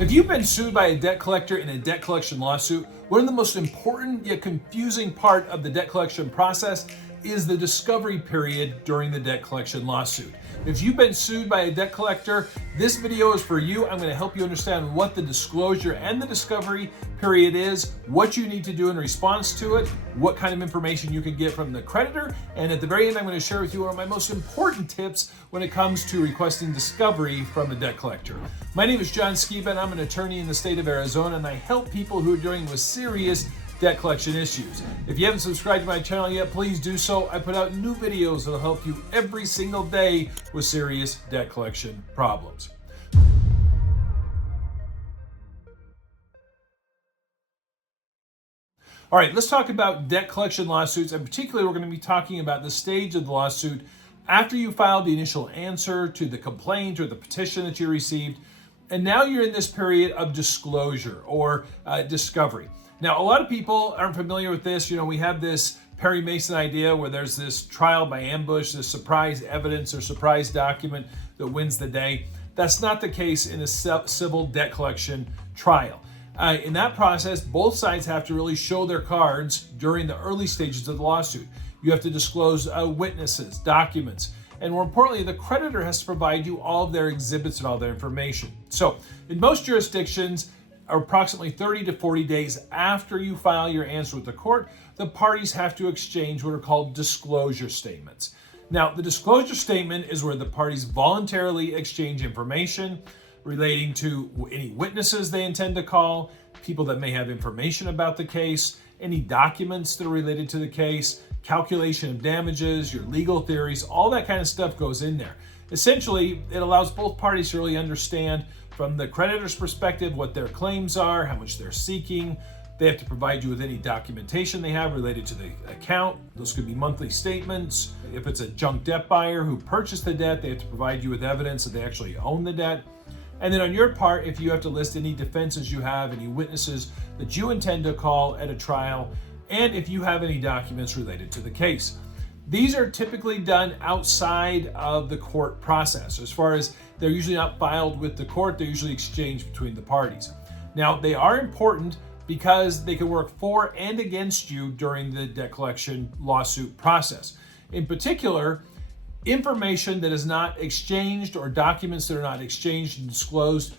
If you've been sued by a debt collector in a debt collection lawsuit, one of the most important yet confusing part of the debt collection process is the discovery period during the debt collection lawsuit. If you've been sued by a debt collector, this video is for you. I'm going to help you understand what the disclosure and the discovery period is, what you need to do in response to it, what kind of information you can get from the creditor, and at the very end, I'm going to share with you one of my most important tips when it comes to requesting discovery from a debt collector. My name is John Skiba, and I'm an attorney in the state of Arizona, and I help people who are dealing with serious debt collection issues. If you haven't subscribed to my channel yet, please do so. I put out new videos that'll help you every single day with serious debt collection problems. All right, let's talk about debt collection lawsuits, and particularly we're going to be talking about the stage of the lawsuit after you filed the initial answer to the complaint or the petition that you received, and now you're in this period of disclosure or discovery. Now, a lot of people aren't familiar with this. We have this Perry Mason idea where there's this trial by ambush, this surprise evidence or surprise document that wins the day. That's not the case in a civil debt collection trial. In that process, both sides have to really show their cards during the early stages of the lawsuit. You have to disclose witnesses, documents, and more importantly, the creditor has to provide you all of their exhibits and all their information. So in most jurisdictions, approximately 30 to 40 days after you file your answer with the court, the parties have to exchange what are called disclosure statements. Now, the disclosure statement is where the parties voluntarily exchange information relating to any witnesses they intend to call, people that may have information about the case, any documents that are related to the case, calculation of damages, your legal theories, all that kind of stuff goes in there. Essentially, it allows both parties to really understand from the creditor's perspective what their claims are, how much they're seeking. They have to provide you with any documentation they have related to the account. Those could be monthly statements. If it's a junk debt buyer who purchased the debt, they have to provide you with evidence that they actually own the debt. And then on your part, if you have to list any defenses you have, any witnesses that you intend to call at a trial, and if you have any documents related to the case. These are typically done outside of the court process. As far as they're usually not filed with the court, they're usually exchanged between the parties. Now, they are important because they can work for and against you during the debt collection lawsuit process. In particular, information that is not exchanged or documents that are not exchanged and disclosed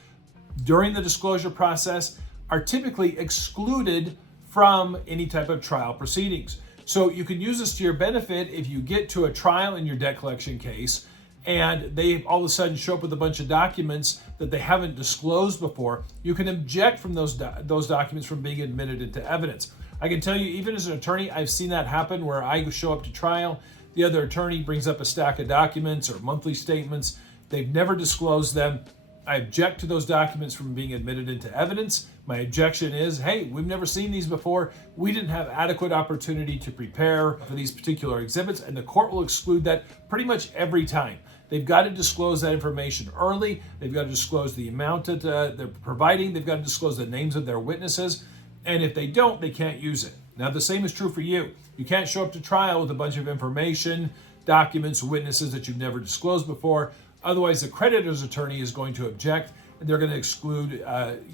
during the disclosure process are typically excluded from any type of trial proceedings. So you can use this to your benefit if you get to a trial in your debt collection case and they all of a sudden show up with a bunch of documents that they haven't disclosed before. You can object from those documents from being admitted into evidence. I can tell you, even as an attorney, I've seen that happen where I show up to trial, the other attorney brings up a stack of documents or monthly statements. They've never disclosed them. I object to those documents from being admitted into evidence. My objection is, hey, we've never seen these before. We didn't have adequate opportunity to prepare for these particular exhibits, and the court will exclude that pretty much every time. They've got to disclose that information early. They've got to disclose the amount that they're providing. They've got to disclose the names of their witnesses. And if they don't, they can't use it. Now, the same is true for you. You can't show up to trial with a bunch of information, documents, witnesses that you've never disclosed before. Otherwise, the creditor's attorney is going to object, and they're going to exclude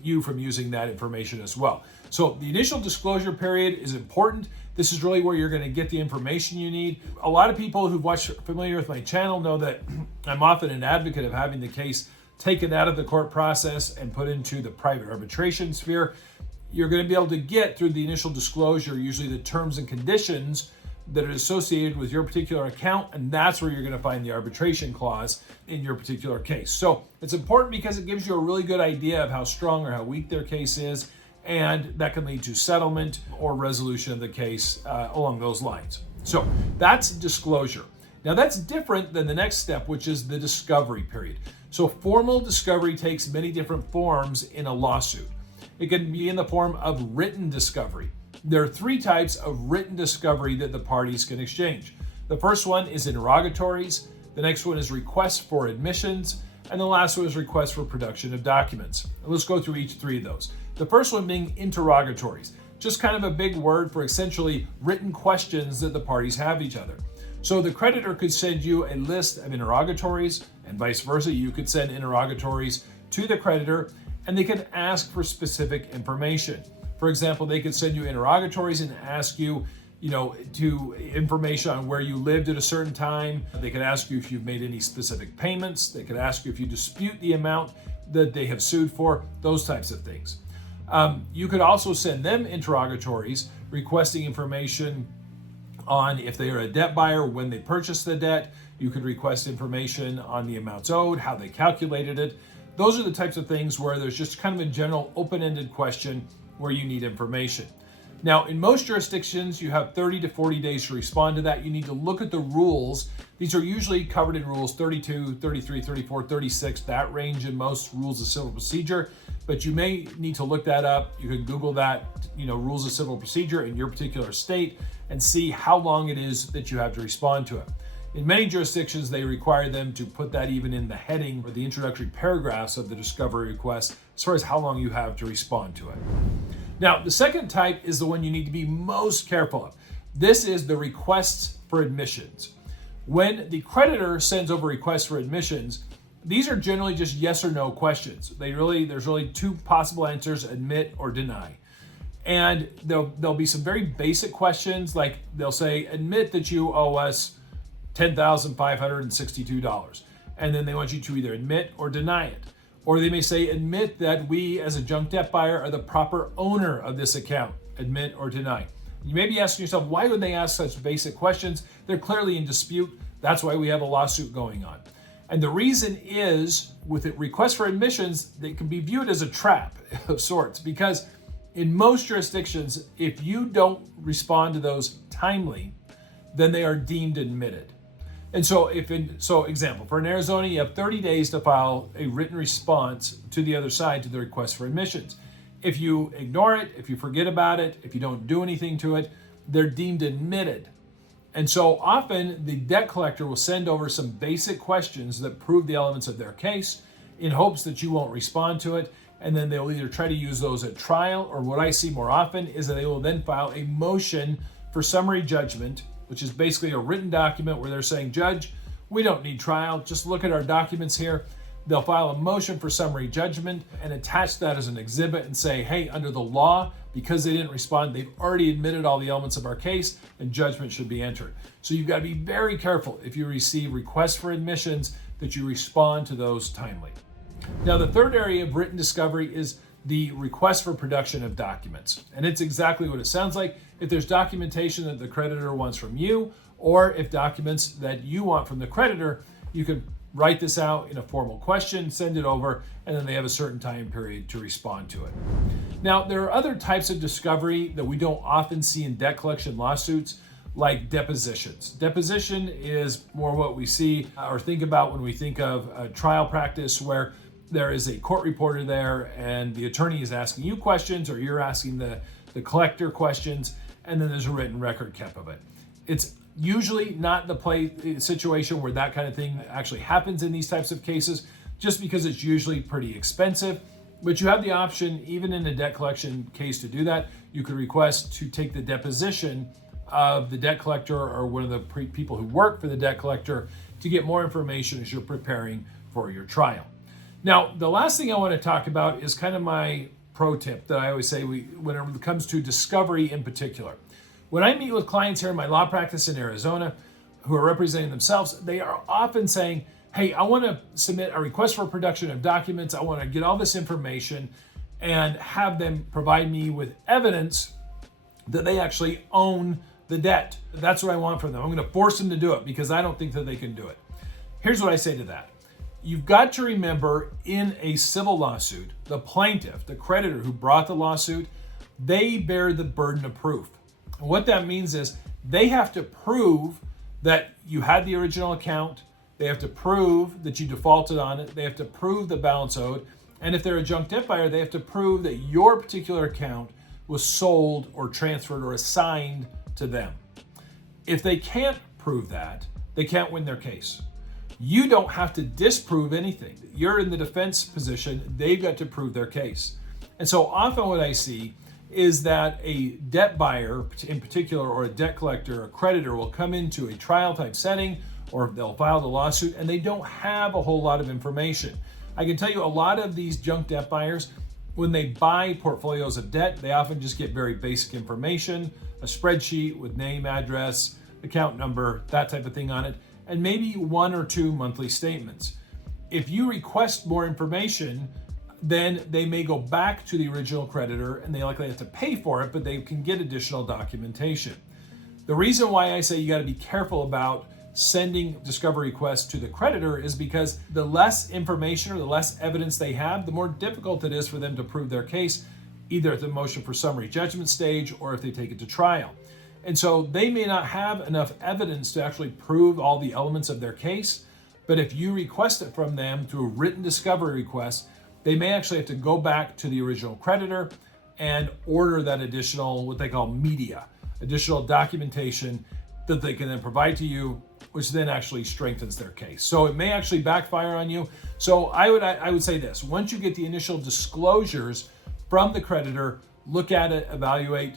you from using that information as well. So the initial disclosure period is important. This is really where you're going to get the information you need. A lot of people who've watched familiar with my channel know that I'm often an advocate of having the case taken out of the court process and put into the private arbitration sphere. You're going to be able to get through the initial disclosure, usually the terms and conditions that are associated with your particular account, and that's where you're going to find the arbitration clause in your particular case. So it's important because it gives you a really good idea of how strong or how weak their case is, and that can lead to settlement or resolution of the case along those lines. So that's disclosure. Now that's different than the next step, which is the discovery period. So formal discovery takes many different forms in a lawsuit. It can be in the form of written discovery. There are three types of written discovery that the parties can exchange. The first one is interrogatories. The next one is requests for admissions. And the last one is requests for production of documents. And let's go through each three of those. The first one being interrogatories. Just kind of a big word for essentially written questions that the parties have each other. So the creditor could send you a list of interrogatories, and vice versa. You could send interrogatories to the creditor, and they can ask for specific information. For example, they could send you interrogatories and ask you, to information on where you lived at a certain time. They could ask you if you've made any specific payments. They could ask you if you dispute the amount that they have sued for, those types of things. You could also send them interrogatories requesting information on if they are a debt buyer, when they purchased the debt. You could request information on the amounts owed, how they calculated it. Those are the types of things where there's just kind of a general open-ended question where you need information. Now, in most jurisdictions, you have 30 to 40 days to respond to that. You need to look at the rules. These are usually covered in rules 32, 33, 34, 36, that range in most rules of civil procedure, but you may need to look that up. You can Google that, rules of civil procedure in your particular state and see how long it is that you have to respond to it. In many jurisdictions, they require them to put that even in the heading or the introductory paragraphs of the discovery request as far as how long you have to respond to it. Now, the second type is the one you need to be most careful of. This is the requests for admissions. When the creditor sends over requests for admissions, these are generally just yes or no questions. There's really two possible answers: admit or deny. And there'll be some very basic questions, like they'll say, admit that you owe us $10,562. And then they want you to either admit or deny it. Or they may say, admit that we as a junk debt buyer are the proper owner of this account. Admit or deny. You may be asking yourself, why would they ask such basic questions? They're clearly in dispute. That's why we have a lawsuit going on. And the reason is, with requests for admissions, they can be viewed as a trap of sorts, because in most jurisdictions, if you don't respond to those timely, then they are deemed admitted. And so example, for in Arizona, you have 30 days to file a written response to the other side to the request for admissions. If you ignore it, if you forget about it, if you don't do anything to it, they're deemed admitted. And so often the debt collector will send over some basic questions that prove the elements of their case in hopes that you won't respond to it. And then they'll either try to use those at trial, or what I see more often is that they will then file a motion for summary judgment, which is basically a written document where they're saying, Judge, we don't need trial, just look at our documents here. They'll file a motion for summary judgment and attach that as an exhibit and say, hey, under the law, because they didn't respond, they've already admitted all the elements of our case and judgment should be entered. So you've got to be very careful if you receive requests for admissions that you respond to those timely. Now, the third area of written discovery is the request for production of documents. And it's exactly what it sounds like. If there's documentation that the creditor wants from you, or if documents that you want from the creditor, you can write this out in a formal question, send it over, and then they have a certain time period to respond to it. Now, there are other types of discovery that we don't often see in debt collection lawsuits, like depositions. Deposition is more what we see or think about when we think of a trial practice where there is a court reporter there and the attorney is asking you questions, or you're asking the collector questions, and then there's a written record kept of it. It's usually not the situation where that kind of thing actually happens in these types of cases, just because it's usually pretty expensive. But you have the option, even in a debt collection case, to do that. You could request to take the deposition of the debt collector or one of the people who work for the debt collector to get more information as you're preparing for your trial. Now, the last thing I want to talk about is kind of my pro tip that I always say when it comes to discovery in particular. When I meet with clients here in my law practice in Arizona who are representing themselves, they are often saying, hey, I want to submit a request for production of documents. I want to get all this information and have them provide me with evidence that they actually own the debt. That's what I want from them. I'm going to force them to do it because I don't think that they can do it. Here's what I say to that. You've got to remember, in a civil lawsuit, the plaintiff, the creditor who brought the lawsuit, they bear the burden of proof. And what that means is they have to prove that you had the original account. They have to prove that you defaulted on it. They have to prove the balance owed. And if they're a junk debt buyer, they have to prove that your particular account was sold or transferred or assigned to them. If they can't prove that, they can't win their case. You don't have to disprove anything. You're in the defense position. They've got to prove their case. And so often what I see is that a debt buyer in particular, or a debt collector, a creditor, will come into a trial type setting, or they'll file the lawsuit and they don't have a whole lot of information. I can tell you a lot of these junk debt buyers, when they buy portfolios of debt, they often just get very basic information, a spreadsheet with name, address, account number, that type of thing on it, and maybe 1 or 2 monthly statements. If you request more information, then they may go back to the original creditor and they likely have to pay for it, but they can get additional documentation. The reason why I say you got to be careful about sending discovery requests to the creditor is because the less information or the less evidence they have, the more difficult it is for them to prove their case, either at the motion for summary judgment stage or if they take it to trial. And so they may not have enough evidence to actually prove all the elements of their case, but if you request it from them through a written discovery request, they may actually have to go back to the original creditor and order that additional, what they call media, additional documentation that they can then provide to you, which then actually strengthens their case. So it may actually backfire on you. So I would say this: once you get the initial disclosures from the creditor, look at it, evaluate,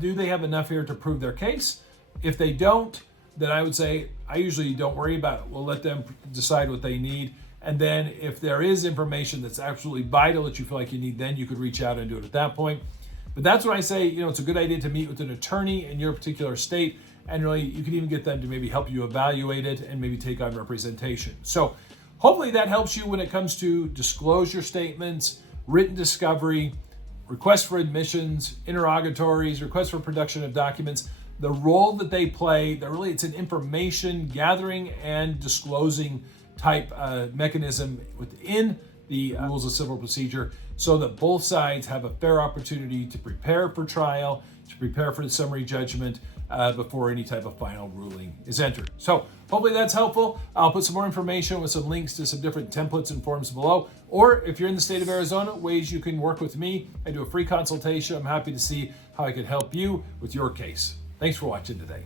do they have enough here to prove their case? If they don't, then I would say, I usually don't worry about it. We'll let them decide what they need. And then if there is information that's absolutely vital that you feel like you need, then you could reach out and do it at that point. But that's when I say, it's a good idea to meet with an attorney in your particular state, and really you can even get them to maybe help you evaluate it and maybe take on representation. So hopefully that helps you when it comes to disclosure statements, written discovery, requests for admissions, interrogatories, requests for production of documents. The role that they play, it's an information gathering and disclosing type mechanism within the rules of civil procedure, so that both sides have a fair opportunity to prepare for trial, to prepare for the summary judgment before any type of final ruling is entered. So hopefully that's helpful. I'll put some more information with some links to some different templates and forms below. Or if you're in the state of Arizona, ways you can work with me. I do a free consultation. I'm happy to see how I can help you with your case. Thanks for watching today.